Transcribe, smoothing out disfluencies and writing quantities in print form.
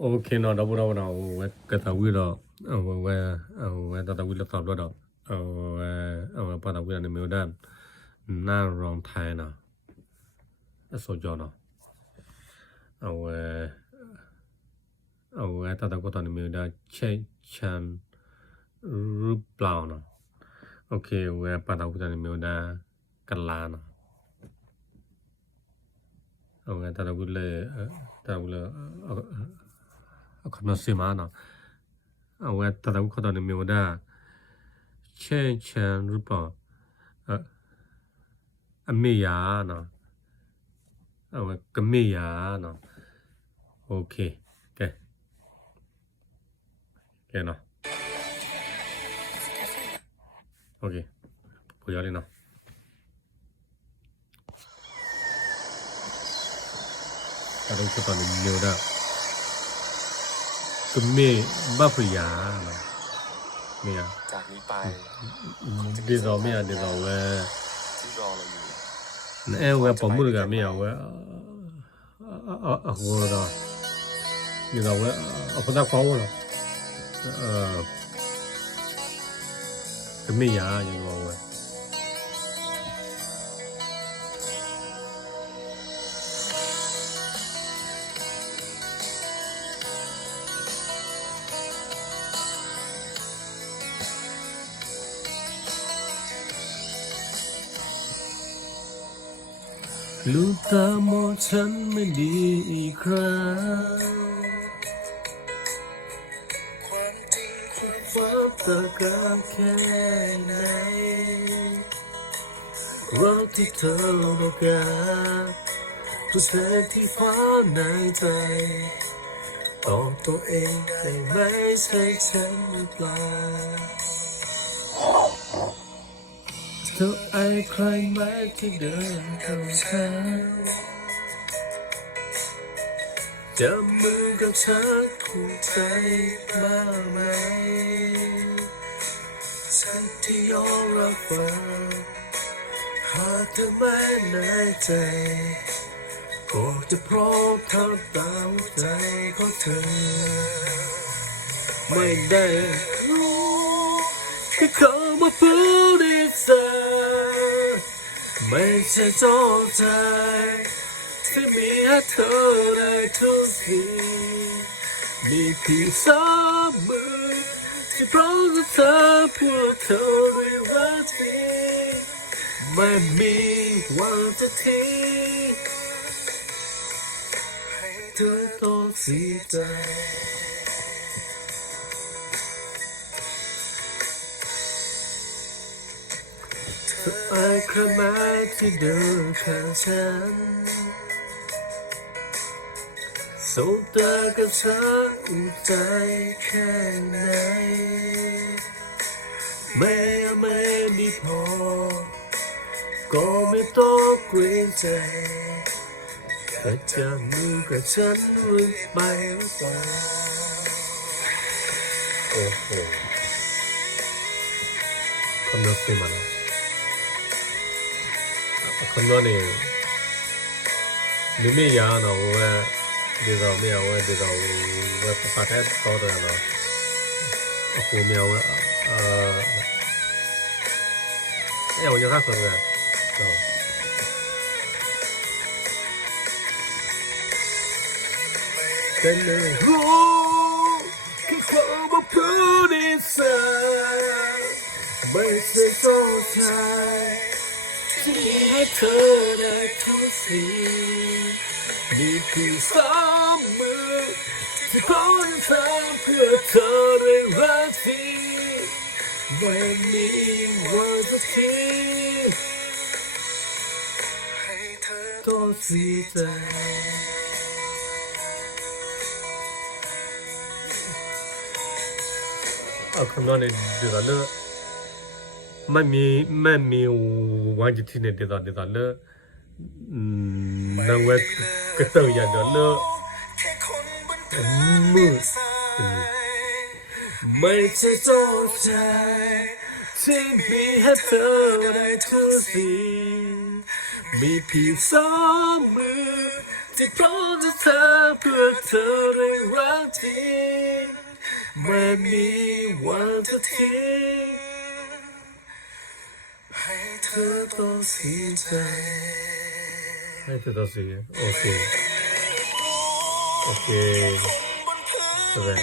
โอเคเนาะดับเราเนาะเวกตาวิลเวตาวิลตอบแล้วเวปาตาวิลในเมลดันน่ารองไทยเนาะโซจอเนาะเวตาตาก็ตอนในเมลดันเชชันรูปเปล่าเนาะโอเคเวปาตาวิลในเมลดันกันลาเนาะเวตาตาวิลคำนองสิมาเนาะเวตาตาวิลตอนในเมลดันเชชันรูปเปล่าอเมียเนาะกเมียเนาะโอเคแกเนาะโอเคพอยอเลยเนาะแต่ต้องตอนนี้เยอะได้กเมียบ้าพยาเนาะเมียจากนี้ไปดีต่อเมียดีต่อเว้ยที่รอเราอยู่เว้ยผมพูดกับเมียเว้ยโหแล้วดีต่อเว้ยคนตาเขาเหรอกเมียอย่างเงี้ยเว้ยลูกตามองฉันไม่ดีอีกครั้งความจริงความฝันต่างกันแค่ไหนรักที่เธอต้องการทุกแสงที่ฟ้าในใจตอบตัวเองได้ไหมใช่ฉันหรือเปล่าเธอไอ้ใครไหมที่เดินเข้าฉันจับมือกับฉันคู่ใจบ้างไหมฉันที่ยอมรับฟังหากเธอไม่แน่ใจก็จะพร้อมทำตามใจของเธอไม่ได้รู้แค่คำว่าพูดดีใจไม่ใช่จงใจที่มีให้เธอได้ทุกสิ่งมีเพียงสามมือที่พร้อมจะทำเพื่อเธอด้วยรักที่ไม่มีวันจะทิ้งให้เธอต้องเสียใจเธอไอ้ใครไหมที่เดินข้างฉันสบตากับฉันอุ่นใจแค่ไหนไม่ดีพอก็ไม่ต้องเกรงใจแต่จะมือกับฉันหรือไม่หรือเปล่าโอ้โหคำนวณสิมันคำนวณนี่ไม่ยาวนะเว้ยดีต่อไม่เอาเว้ยดีต่อเว้ยภาษาแค่ต่อเลยนะโอ้โหไม่เอาเว้ยวันนี้ข้าคนเลยแต่ไม่รู้แค่คำว่าพูดดีใจไม่ใช่จงใจที่ให้เธอได้ทุกสิ่งมีเพียงสามมือที่พร้อมจะทำเพื่อเธอด้วยรักที่ไม่มีวันจะทิ้งให้เธอต้องเสียใจคำนวณเนี่ยเดี๋ยวเลิกไม่มีวันจะทิ้งเนี่ยเดี๋ยวเลิกนางเวทก็เตยอย่างเดี๋ยวเลิกมืดไม่ใช่จงใจที่มีให้เธอได้ทุกสิ่งมีเพียงสองมือที่พร้อมจะทำเพื่อเธอด้วยรัก ทีไม่มีวันจะทิ้งให้เธอต้องเสียใจให้เธอต้องเสียโอเคโอเคแสดง